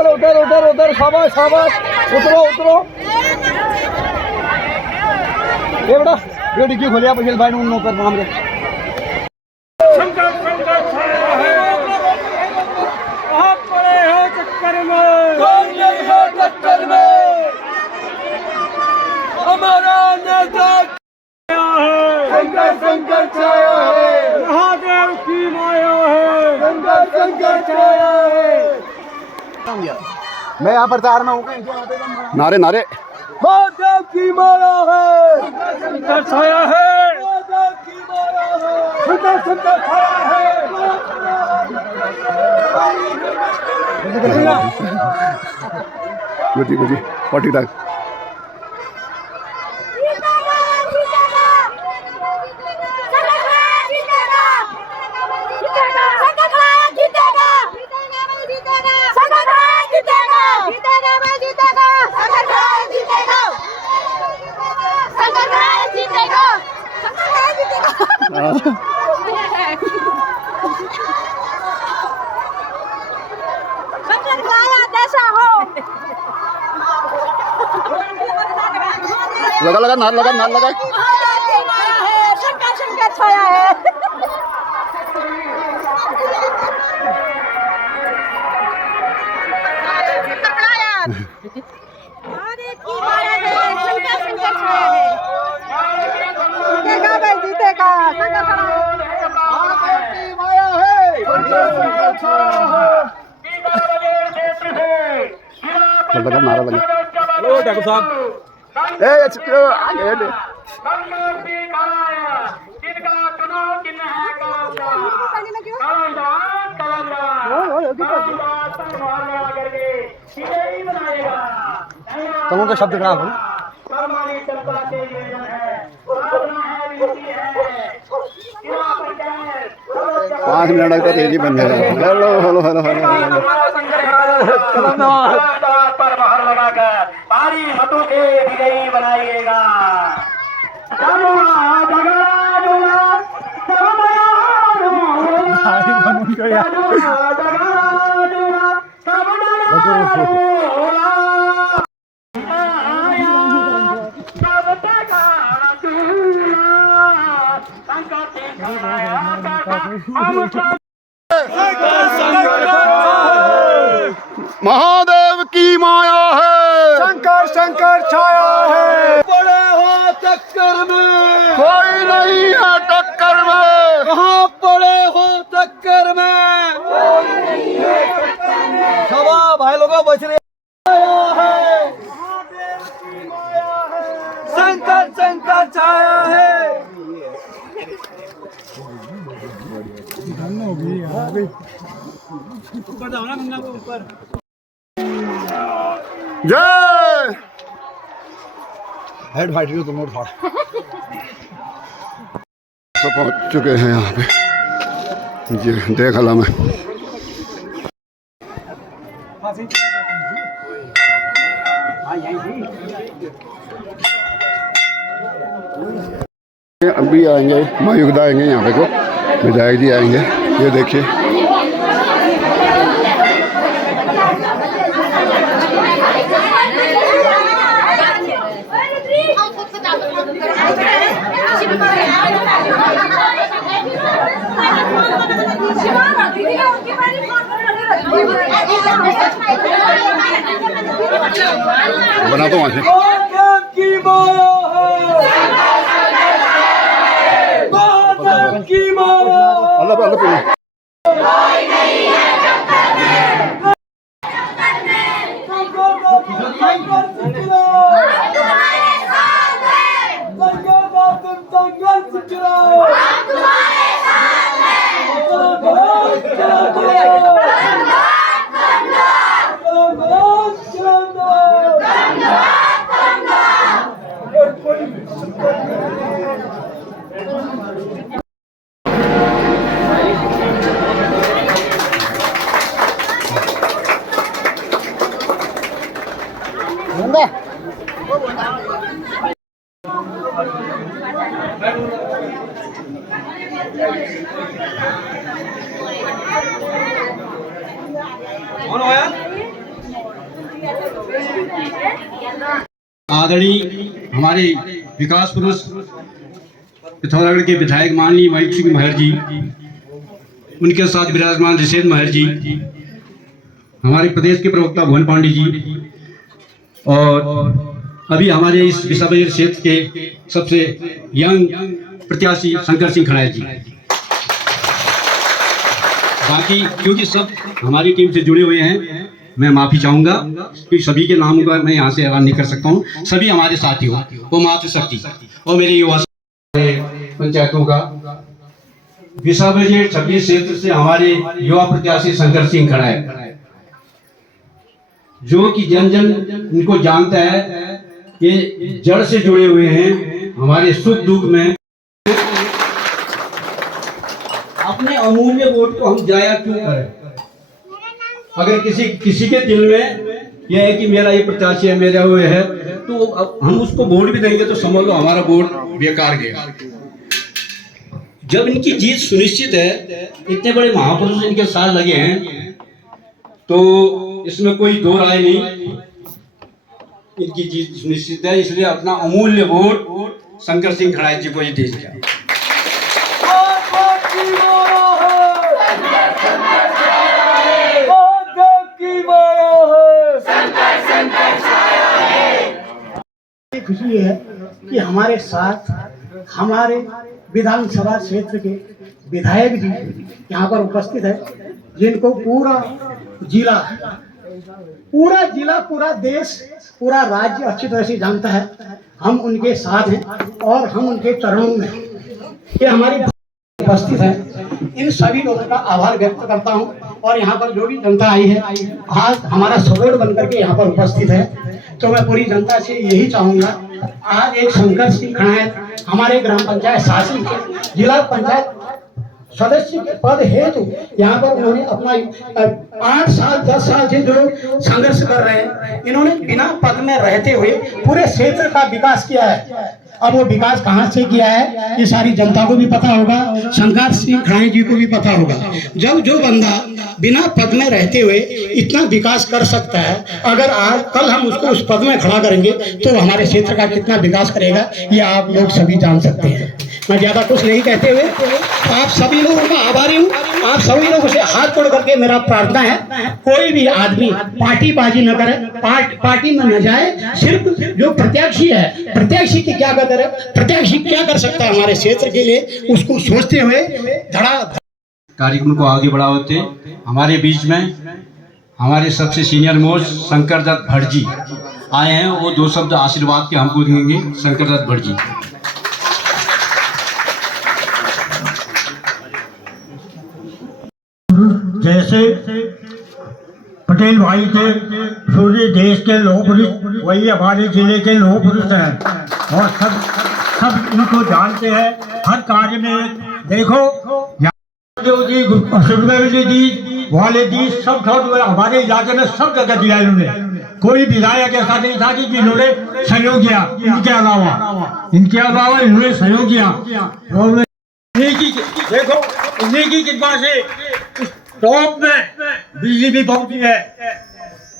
उधर उधर उधर उधर शाबाश शाबाश उतरो उतरो ये बेटा ये डिग्गी खोलिया पछिल भाई नो कर मामले शंकर शंकर छाया है आप पड़े हो चक्कर में कोई नहीं हो टक्कर में हमारा नेता शंकर शंकर छाया है महादेव की माया है शंकर शंकर छाया है मैं यहाँ पर तार में हूँ नारे नारे महादेव की माया है शंकर छाया है महादेव की माया है शंकर शंकर छाया है गुजी गुजी और ठीक ठाक लगा लगा नार लगा नार लगा शंकर शंकर छाया है जीतेगा चल लगा नारा लगा लो डॉक्टर साहब ए आगे दे तुम तो शब्द खराब हो 5 मिनट तक तेजी बन जाएगा हेलो हेलो हेलो हेलो पर मोहर लगाकर पारी मतों के विजयी बनाइएगा महादेव की माया है शंकर शंकर छाया है पड़े हो चक्कर में कोई नहीं है टक्कर में कहाँ पड़े हो चक्कर में सवा भाई लोगों बच रहे है शंकर शंकर छाया है जय हेड फाइट तुम नोट फाड़ तो पहुंच चुके हैं यहाँ पे जी देख हला में अभी आएंगे मायुक्त आएंगे यहाँ पे को विधायक जी आएंगे ये देखिए बना तो वहाँ से की माया है महादेव की माया अल्लाह अल्लाह आदरणीय हमारे विकास पुरुष पिथौरागढ़ के विधायक माननीय मयूख सिंह महर जी, उनके साथ विराजमान ऋषेद महर जी, हमारे प्रदेश के प्रवक्ता भुवन पांडे जी, और अभी हमारे इस विसाबेर क्षेत्र के सबसे यंग प्रत्याशी शंकर सिंह खड़ाई जी। बाकी क्योंकि सब हमारी टीम से जुड़े हुए हैं, मैं माफ़ी चाहूँगा क्योंकि सभी के नामों का मैं यहाँ से ऐलान नहीं कर सकता हूँ। सभी हमारे साथी हो, वो मातृशक्ति और मेरे युवा पंचायतों का विसाबेर 26 क्षेत्र से हमारे युवा प्रत्याशी शंकर सिंह खड़ाई, जो कि जन जन इनको जानता है, ये जड़ से जुड़े हुए हैं। हमारे सुख दुख में अपने अमूल्य वोट को हम जाया क्यों करें? अगर किसी के दिल में यह है कि मेरा ये प्रत्याशी है, मेरा वो है, तो हम उसको वोट भी देंगे तो समझ लो हमारा वोट बेकार गया। जब इनकी जीत सुनिश्चित है, इतने बड़े महापुरुष इनके साथ लगे हैं, तो इसमें कोई दो राय नहीं, इनकी जीत सुनिश्चित है। इसलिए अपना अमूल्य वोट शंकर सिंह खड़ाई जी को ही दे दिया। खुशी है कि हमारे साथ हमारे विधानसभा क्षेत्र के विधायक जी यहाँ पर उपस्थित है, जिनको पूरा जिला, पूरा देश, पूरा राज्य अच्छी तरह से जानता है। हम उनके साथ हैं और हम उनके चरणों में ये हमारी उपस्थित है। इन सभी लोगों का आभार व्यक्त करता हूं, और यहाँ पर जो भी जनता आई है, आज हमारा सपोर्ट बनकर के यहाँ पर उपस्थित है, तो मैं पूरी जनता से यही चाहूँगा, आज एक शंकर सिंह खड़ाई हमारे ग्राम पंचायत शासन के जिला पंचायत सदस्य के पद हेतु यहाँ पर उन्होंने अपना 8 साल 10 साल से जो संघर्ष कर रहे हैं, इन्होंने बिना पद में रहते हुए पूरे क्षेत्र का विकास किया है। अब वो विकास कहाँ से किया है ये सारी जनता को भी पता होगा, शंकर सिंह खड़ाई जी को भी पता होगा। जब जो बंदा बिना पद में रहते हुए इतना विकास कर सकता है, अगर आज कल हम उसको उस पद में खड़ा करेंगे तो हमारे क्षेत्र का कितना विकास करेगा ये आप लोग सभी जान सकते हैं। मैं ज्यादा कुछ नहीं कहते हुए आप सभी लोगों का आभारी हूँ। आप सभी लोगों से हाथ जोड़ करके मेरा प्रार्थना है, कोई भी आदमी पार्टीबाजी न करे, पार्टी में न जाए। सिर्फ जो प्रत्याशी है, प्रत्याशी की क्या कदर है, प्रत्याशी क्या कर सकता है हमारे क्षेत्र के लिए, उसको सोचते हुए कार्यक्रम को आगे बढ़ाते हमारे बीच में हमारे सबसे सीनियर मोस्ट शंकर दत्त भट्ट जी आए हैं। वो 2 शब्द आशीर्वाद के हमको देंगे। शंकर दत्त भट्ट जी। जैसे पटेल भाई के पूरे देश के लोह पुरुष, वही हमारे जिले के लोह पुरुष हैं, और सब इनको जानते हैं। हर कार्य में देखो जी, सुरदेव जी वाले जी, सब हमारे इलाके में सब जगह दिया इन्होंने। कोई विधायक ऐसा नहीं था कि जिन्होंने सहयोग किया, इनके अलावा इन्होंने सहयोग किया। और देखो इन्हीं की कृपा से टॉप में बिजली भी पहुंची है,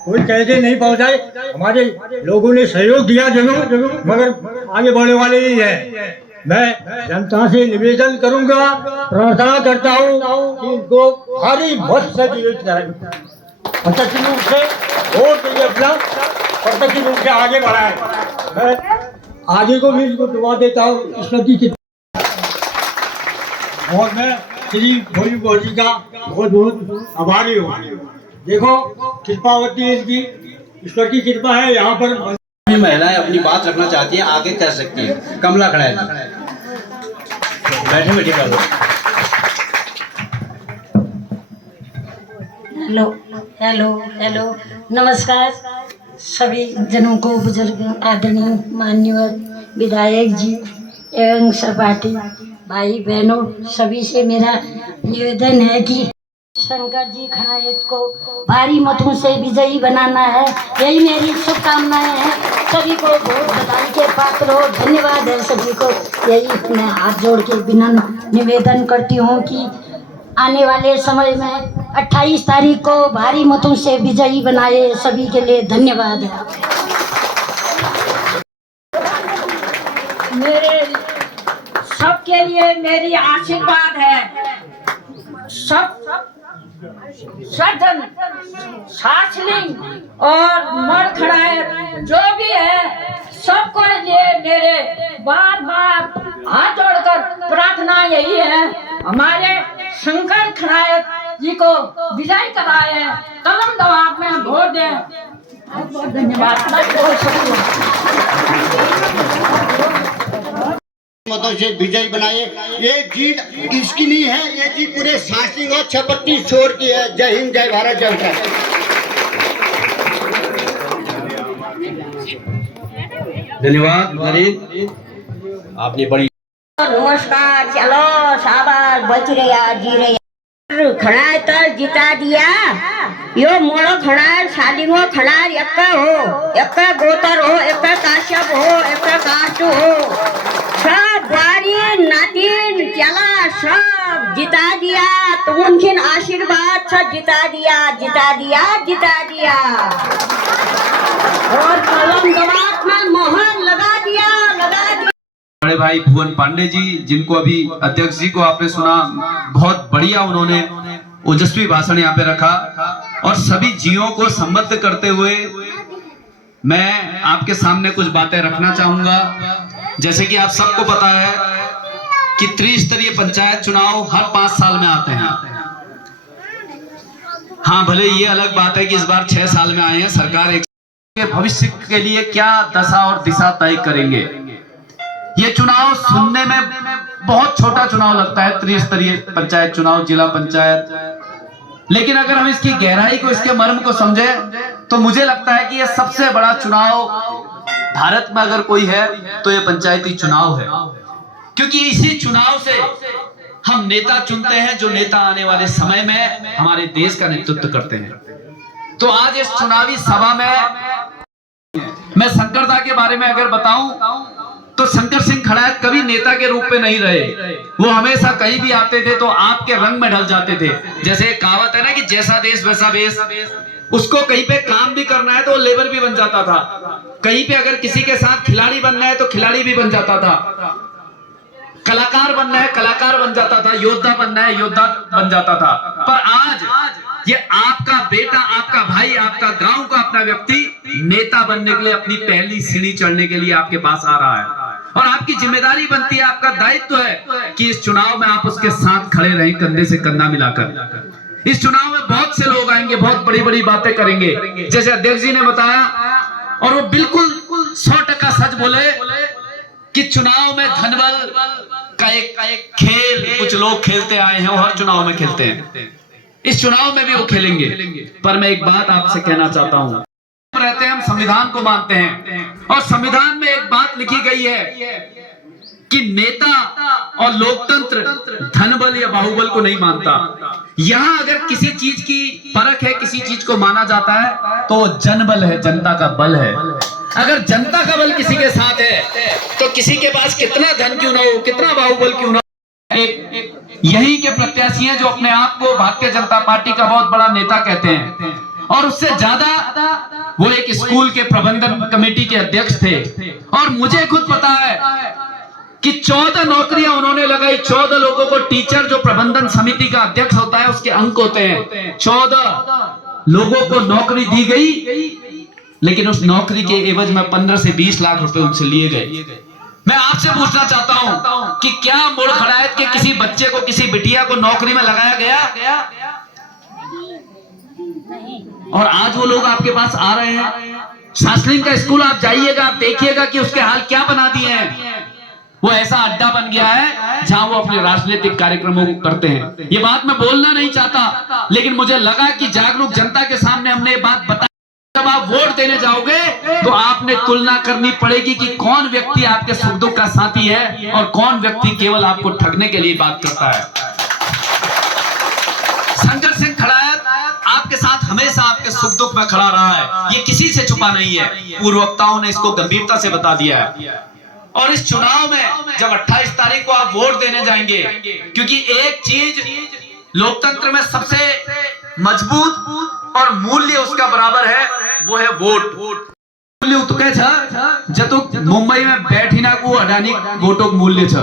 कोई कैसे नहीं पहुंचाए। हमारे लोगों ने सहयोग दिया जरूर, मगर आगे बढ़ने वाले ही है। मैं जनता से निवेदन करूंगा, प्रार्थना करता हूं कि इनको भारी मत से विरोध करें, प्रत्यक्ष रूप से वोट देंगे, अपना प्रत्यक्ष रूप से आगे बढ़ाए। मैं आगे को भी इसको दुआ देता हूँ ईश्वर की, और मैं श्री भोली जी का बहुत बहुत आभारी हूँ। देखो कृपावती है इनकी, ईश्वर की कृपा है। यहाँ पर महिलाएं अपनी बात रखना चाहती हैं, आगे कह सकती हैं। कमला खड़ाई बैठे कर लो। हेलो नमस्कार सभी जनों को, बुजुर्ग आदरणीय माननीय विधायक जी एवं सहपाठी भाई बहनों, सभी से मेरा निवेदन है कि शंकर जी खड़ाई को भारी मतों से विजयी बनाना है, यही मेरी शुभकामनाएं हैं। सभी को वोट बधाई के पात्र हो, धन्यवाद है सभी को। यही मैं हाथ जोड़ के विनम्र निवेदन करती हूँ कि आने वाले समय में 28 तारीख को भारी मतों से विजयी बनाए। सभी के लिए धन्यवाद है। मेरे सबके लिए मेरी आशीर्वाद है। सब सदन सासलिंग और मड़खड़ायत जो भी है सबको लिए मेरे बार बार हाथ जोड़कर प्रार्थना यही है, हमारे शंकर खड़ायत जी को विजय कराए, कलम दबाव में वोट दें। बहुत बहुत धन्यवाद। मतों से विजय बनाए। ये जीत इसकी नहीं है, ये जीत पूरे शासनिक और छपट्टी छोर की है। जय हिंद, जय भारत, जय उत्तराखंड। धन्यवाद नरेंद्र, आपने बड़ी। नमस्कार, चलो शाबाश, बच रहा जी रहा खड़ा तर जिता दिया। यो मोड़ो खड़ा शालिंगो खड़ा एक हो, एक गोतर हो, एक काश्यप हो, एक काष्ट हो, सब बारी नातिन चला सब जिता दिया। तो उनके आशीर्वाद सब जिता दिया, जिता दिया, जिता दिया। और कलम दबाव में मोहर लगा दिया, लगा दिया। बड़े भाई भुवन पांडे जी, जिनको अभी अध्यक्ष जी को आपने सुना, बहुत बढ़िया उन्होंने ओजस्वी भाषण यहाँ पे रखा। और सभी जियों को संबद्ध करते हुए मैं आपके सामने कुछ बातें रखना चाहूंगा। जैसे कि आप सबको पता है कि त्रिस्तरीय पंचायत चुनाव हर 5 साल में आते हैं। हाँ, भले ये अलग बात है कि इस बार 6 साल में आए हैं। सरकार एक भविष्य के लिए क्या दशा और दिशा तय करेंगे। ये चुनाव सुनने में बहुत छोटा चुनाव लगता है, त्रिस्तरीय पंचायत चुनाव, जिला पंचायत, लेकिन अगर हम इसकी गहराई को, इसके मर्म को समझे तो मुझे लगता है कि ये सबसे बड़ा चुनाव भारत में अगर कोई है तो ये पंचायती चुनाव है। क्योंकि इसी चुनाव से हम नेता चुनते हैं जो नेता आने वाले समय में हमारे देश का नेतृत्व करते हैं। तो आज इस चुनावी सभा में मैं शंकरदा के बारे में अगर बताऊं तो शंकर सिंह खड़ायत कभी नेता के रूप में नहीं रहे। वो हमेशा कहीं भी आते थे तो आपके रंग में ढल जाते थे। जैसे एक कहावत है ना कि जैसा देश वैसा वेश। उसको कहीं पे काम भी करना है तो लेबर भी बन जाता था, कहीं पे अगर किसी के साथ खिलाड़ी बनना है तो खिलाड़ी भी बन जाता था, कलाकार बनना है कलाकार बन जाता था, योद्धा बनना है योद्धा बन जाता था। पर आज ये आपका बेटा, आपका भाई, आपका गांव का अपना व्यक्ति नेता बनने के लिए, अपनी पहली सीढ़ी चढ़ने के लिए आपके पास आ रहा है। और आपकी जिम्मेदारी बनती है, आपका दायित्व है कि इस चुनाव में आप उसके साथ खड़े रहें, कंधे से कंधा मिलाकर। इस चुनाव में बहुत से लोग आएंगे, बहुत बड़ी बड़ी बातें करेंगे, जैसे अध्यक्ष जी ने बताया, और वो बिल्कुल 100% सच बोले कि चुनाव में धनबल का एक खेल कुछ लोग खेलते आए हैं, और हर चुनाव में खेलते हैं। इस चुनाव में भी वो खेलेंगे। पर मैं एक बात आपसे कहना चाहता हूं, रहते हैं हम संविधान को मानते हैं, और संविधान में एक बात लिखी गई है कि नेता और लोकतंत्र धनबल या बाहुबल को नहीं मानता। यहां अगर किसी चीज की परख है, किसी चीज को माना जाता है तो जनबल है, जनता का बल है। अगर जनता का बल किसी के साथ है तो किसी के पास कितना धन क्यों ना हो, कितना बाहुबल क्यों ना हो। एक यही के प्रत्याशी हैं जो अपने आप को भारतीय जनता पार्टी का बहुत बड़ा नेता कहते हैं, और उससे ज्यादा वो एक स्कूल के प्रबंधन कमेटी के अध्यक्ष थे। और मुझे खुद पता है कि 14 नौकरियां उन्होंने लगाई। 14 लोगों को, टीचर जो प्रबंधन समिति का अध्यक्ष होता है उसके अंक होते हैं, 14 लोगों को नौकरी दी गई, लेकिन उस नौकरी के एवज में 15 से 20 लाख रुपए उनसे लिए गए। मैं आपसे पूछना चाहता हूं कि क्या मुड़ खड़ायत के किसी बच्चे को, किसी बिटिया को नौकरी में लगाया गया? और आज वो लोग आपके पास आ रहे हैं। शासलिंग का स्कूल आप जाइएगा, आप देखिएगा कि उसके हाल क्या बना दिए हैं। वो ऐसा अड्डा बन गया है जहां वो अपने राजनीतिक कार्यक्रमों को करते हैं। ये बात मैं बोलना नहीं चाहता, लेकिन मुझे लगा कि जागरूक जनता के सामने हमने ये बात बताई। जब आप वोट देने जाओगे तो आपने तुलना करनी पड़ेगी कि कौन व्यक्ति आपके सुख दुख का साथी है और कौन व्यक्ति केवल आपको ठगने के लिए बात करता है। शंकर सिंह खड़ायत आपके साथ हमेशा आपके सुख दुख में खड़ा रहा है, ये किसी से छुपा नहीं है। पूर्ववक्ताओं ने इसको गंभीरता से बता दिया है। और इस चुनाव में जब 28 तारीख को आप वोट देने जाएंगे, क्योंकि एक चीज लोकतंत्र में सबसे मजबूत और मूल्य उसका बराबर है, वो है वोट। मूल्य उतके छ जतुक मुंबई में बैठी ना को अडानी वोटों मूल्य छ।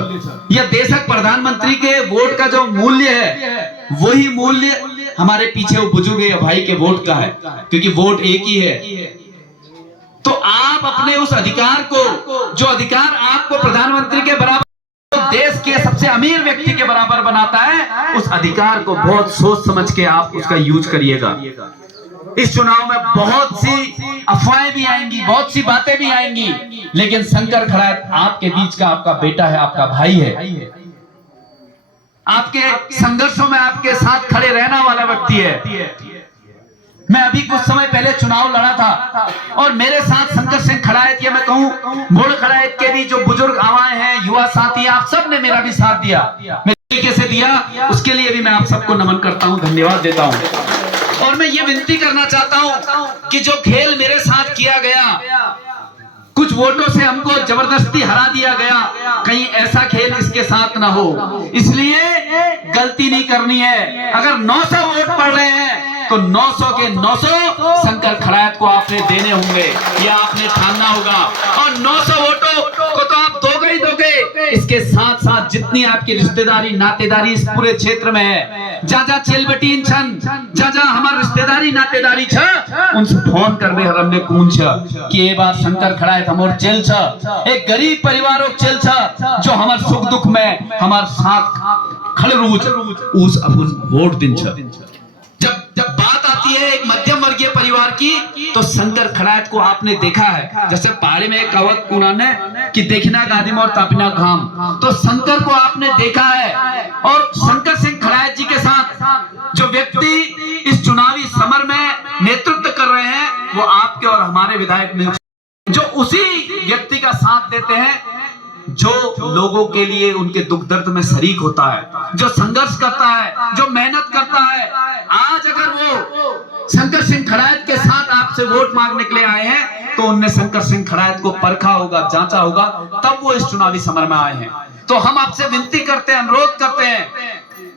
यह देशक प्रधानमंत्री के वोट का जो मूल्य है वही मूल्य हमारे पीछे वो बुजुर्ग भाई के वोट का है, क्योंकि वोट एक ही है। तो आप अपने उस अधिकार को, जो अधिकार आपको प्रधानमंत्री के बराबर, देश के सबसे अमीर व्यक्ति के बराबर बनाता है, उस अधिकार को बहुत सोच समझ के आप उसका यूज करिएगा। इस चुनाव में बहुत सी अफवाहें भी आएंगी, बहुत सी बातें भी आएंगी, लेकिन शंकर खड़ायत आपके बीच का आपका बेटा है, आपका भाई है, आपके संघर्षों में आपके साथ खड़े रहने वाला व्यक्ति है। मैं अभी कुछ समय पहले चुनाव लड़ा था और मेरे साथ शंकर सिंह खड़ायत, या मैं कहूं मोड़ खड़ायत के भी जो बुजुर्ग आवाए हैं, युवा साथी, आप सब ने मेरा भी साथ दिया, मैं तरीके से दिया, उसके लिए भी मैं आप सबको नमन करता हूं, धन्यवाद देता हूं। और मैं ये विनती करना चाहता हूं कि जो खेल मेरे साथ किया गया, कुछ वोटों से हमको जबरदस्ती हरा दिया गया, कहीं ऐसा खेल इसके साथ ना हो, इसलिए गलती नहीं करनी है। अगर 900 वोट पड़ रहे हैं तो 900 के 900 शंकर खड़ायत को आपने देने होंगे, या आपने ठानना होगा। और 900 वोटों को तो आप दोगे ही दोगे, इसके साथ साथ जितनी आपकी रिश्तेदारी नातेदारी इस पूरे क्षेत्र में है, जहाँ चेलबटीन छन, जहाँ हमारे रिश्तेदारी नातेदारी छ, उनसे फोन करने हमने कून छ कि ये बार शंकर खड़ायत हमर चेल छ, एक गरीब परिवारों चेल छ, जो हमारे सुख दुख में हमारे साथ खड़े उस वोट दिन छ। जब बात आती है एक मध्यम वर्गीय परिवार की, तो शंकर खड़ायत को आपने देखा है, जैसे पहाड़ी में एक कहावत उन्होंने कि देखना गादिम और तापिना घाम, तो शंकर को आपने देखा है। और शंकर सिंह खड़ायत जी के साथ जो व्यक्ति इस चुनावी समर में नेतृत्व कर रहे हैं, वो आपके और हमारे विधायक जो उसी व्यक्ति का साथ देते हैं, जो लोगों के लिए उनके दुख दर्द में शरीक होता है, जो संघर्ष करता है, जो मेहनत करता है। आज अगर वो शंकर सिंह खड़ायत के साथ आपसे वोट मांगने के लिए आए हैं, तो उनने शंकर सिंह खड़ायत को परखा होगा, जांचा होगा, तब वो इस चुनावी समर में आए हैं। तो हम आपसे विनती करते हैं, अनुरोध करते हैं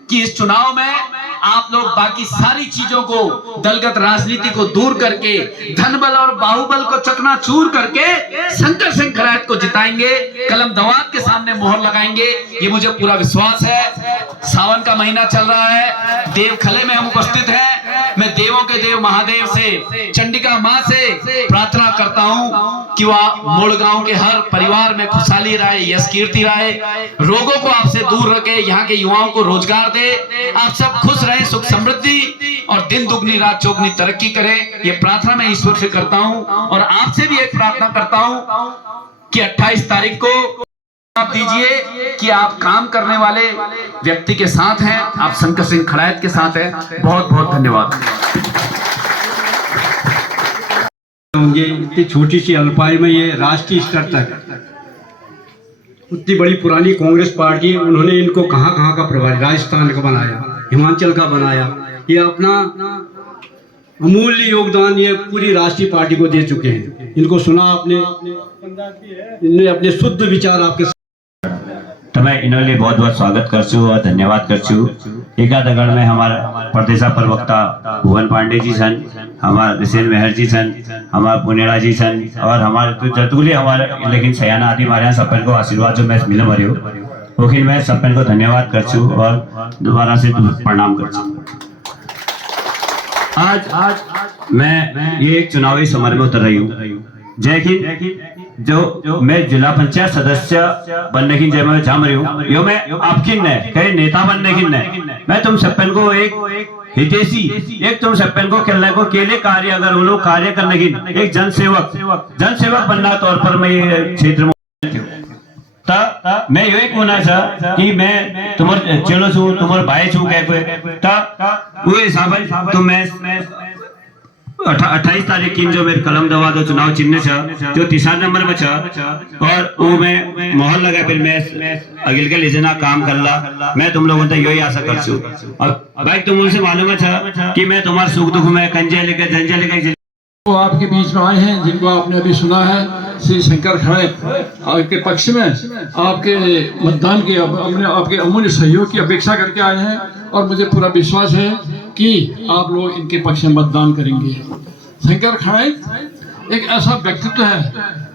कि इस चुनाव में आप लोग बाकी सारी चीजों को, दलगत राजनीति को दूर करके, धनबल और बाहुबल को चकनाचूर करके शंकर सिंह खड़ायत को जिताएंगे, कलम दवात के सामने मोहर लगाएंगे, ये मुझे पूरा विश्वास है। सावन का महीना चल रहा है, देव खले में हम उपस्थित हैं। मैं देवों के देव महादेव से, चंडिका माँ से प्रार्थना करता हूँ कि वह मोड़ गांव के हर परिवार में खुशहाली रहे, यश कीर्ति रहे, रोगों को आपसे दूर रखे, यहाँ के युवाओं को रोजगार दे, आप सब खुश रहे, सुख समृद्धि और दिन दुगनी रात चौगनी तरक्की करे। ये प्रार्थना मैं ईश्वर से करता हूँ। और आपसे भी एक प्रार्थना करता हूँ कि 28 तारीख को आप दीजिए कि आप काम करने वाले व्यक्ति के साथ हैं, आप शंकर सिंह खड़ायत के साथ हैं। बहुत बहुत धन्यवाद। ये इतनी छोटी सी अल्पाई में ये राष्ट्रीय स्तर तक उतनी बड़ी पुरानी कांग्रेस पार्टी, उन्होंने इनको कहाँ कहाँ का प्रभारी, राजस्थान का बनाया, हिमाचल का बनाया, ये अपना अमूल्य योगदान ये पूरी राष्ट्रीय पार्टी को दे चुके हैं। इनको सुना आपने, इन्हें अपने शुद्ध विचार आपके तो मैं इन्होंने बहुत बहुत स्वागत करछू और धन्यवाद करछू। एका दगड़ में हमारा प्रदेशा प्रवक्ता भुवन पांडे जी सन, हमारा ऋषेन मेहर जी सन, हमारा पुनेड़ा जी सन, और हमारे तो जतुली हमारे लेकिन सयाना आदि मारे सबन को आशीर्वाद जो मैं मिले मरियो, लेकिन मैं सबन को धन्यवाद करछू और दोबारा से प्रणाम करछू। आज मैं ये एक चुनावी समर में उतर रही हूँ। जय हिंद। जो मैं जिला पंचायत सदस्य बनने की जय मैं जम रही हूँ, यो मैं आपकी न कहीं नेता बनने की न, मैं तुम सबन को एक हितेशी, एक तुम सबन को केले कार्य अगर वो लोग कार्य करने की एक जनसेवक बनना तौर पर मैं ये क्षेत्र में मैं यही कहना था कि मैं तुम्हारे चलो छू, तुम्हारे भाई छू वो हिसाब तो मैं 28 तारीख की जो मेरे कलम दवा दो चुनाव चिन्ह छ जो 3 नंबर में छ, और वो मैं मोहर लगा, फिर मैं अगिल के लेजना काम कर ला। मैं तुम लोगों से यही आशा कर छू। और भाई तुम उनसे मालूम है कि मैं तुम्हारे सुख दुख में कंजे लेके झंझे लेके वो आपके बीच में आए हैं, जिनको आपने अभी सुना है, श्री शंकर खड़ायत आपके पक्ष में आपके मतदान की आपके अमूल्य सहयोग की अपेक्षा करके आए हैं, और मुझे पूरा विश्वास है कि आप लोग इनके पक्ष में मतदान करेंगे। शंकर खड़ायत एक ऐसा व्यक्तित्व है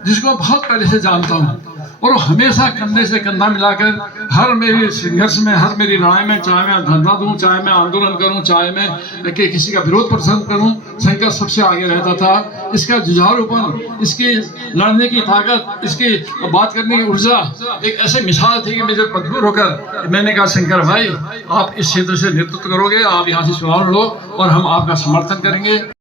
जिसको बहुत पहले से जानता हूँ और वो हमेशा कंधे से कंधा मिलाकर हर मेरी संघर्ष में, हर मेरी लड़ाई में, चाहे मैं धरना दूं, चाहे मैं आंदोलन करूं, चाहे मैं किसी का विरोध प्रदर्शन करूं, शंकर सबसे आगे रहता था। इसका जुझारूपन, इसकी लड़ने की ताकत, इसकी बात करने की ऊर्जा एक ऐसे मिसाल थी कि मुझे मजबूर होकर मैंने कहा शंकर भाई आप इस क्षेत्र से नेतृत्व करोगे, आप यहाँ से चुनाव लड़ो और हम आपका समर्थन करेंगे।